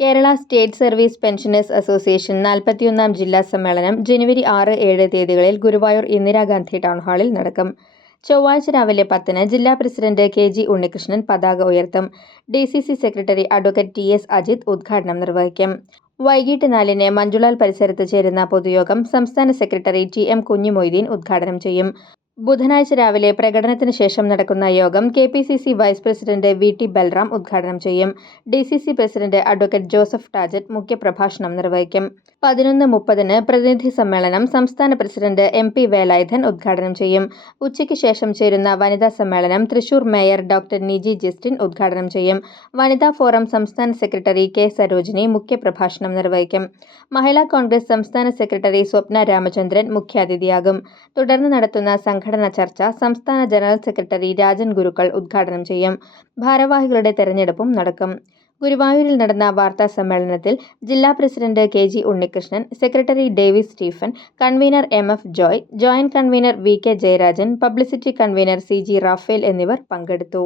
Kerala state service pensioners association 41ാം ജില്ലാ സമ്മേളനം ജനുവരി 6-7 തീയതികളിൽ ഗുരുവായൂർ ഇന്ദിരാഗാന്ധി ടൗൺ ഹാളിൽ നടക്കും. ചൊവ്വാഴ്ച രാവിലെ 10-ന് ജില്ലാ പ്രസിഡന്റ് കെ.ജി. ഉണ്ണികൃഷ്ണൻ പതാക ഉയർത്തും. ഡി.സി.സി സെക്രട്ടറി അഡ്വ. ടി.എസ്. അജിത് ഉദ്ഘാടനം നിർവഹിക്കും. വൈകിട്ട് 4-ന് മഞ്ജുളാൽ പരിസരത്ത് ചേരുന്ന പൊതുയോഗം സംസ്ഥാന സെക്രട്ടറി ടി.എം. കുഞ്ഞിമൊയ്തീൻ ഉദ്ഘാടനം ചെയ്യും. ബുധനാഴ്ച രാവിലെ പ്രകടനത്തിന് ശേഷം നടക്കുന്ന യോഗം കെ.പി.സി.സി വൈസ് പ്രസിഡന്റ് വി.ടി. ബൽറാം ഉദ്ഘാടനം ചെയ്യും. ഡി.സി.സി പ്രസിഡന്റ് അഡ്വ. ജോസഫ് ടാജറ്റ് മുഖ്യപ്രഭാഷണം നിർവഹിക്കും. 11:30-ന് പ്രതിനിധി സമ്മേളനം സംസ്ഥാന പ്രസിഡന്റ് എം.പി. വേലായുധൻ ഉദ്ഘാടനം ചെയ്യും. ഉച്ചയ്ക്ക് ശേഷം ചേരുന്ന വനിതാ സമ്മേളനം തൃശൂർ മേയർ ഡോ. നിജി ജസ്റ്റിൻ ഉദ്ഘാടനം ചെയ്യും. വനിതാ ഫോറം സംസ്ഥാന സെക്രട്ടറി കെ. സരോജിനി മുഖ്യപ്രഭാഷണം നിർവഹിക്കും. മഹിളാ കോൺഗ്രസ് സംസ്ഥാന സെക്രട്ടറി സ്വപ്ന രാമചന്ദ്രൻ മുഖ്യാതിഥിയാകും. തുടർന്ന് നടത്തുന്ന സംഘടനാ ചർച്ച സംസ്ഥാന ജനറൽ സെക്രട്ടറി രാജൻ ഗുരുക്കൾ ഉദ്ഘാടനം ചെയ്യും. ഭാരവാഹികളുടെ തെരഞ്ഞെടുപ്പും നടക്കും. ഗുരുവായൂരിൽ നടന്ന വാർത്താ സമ്മേളനത്തിൽ ജില്ലാ president K G. Unnikrishnan, secretary Davis Stephen, convener M F. Joy, joint convener V K. Jayarajan, publicity convener C G. Raphael എന്നിവർ പങ്കെടുത്തു.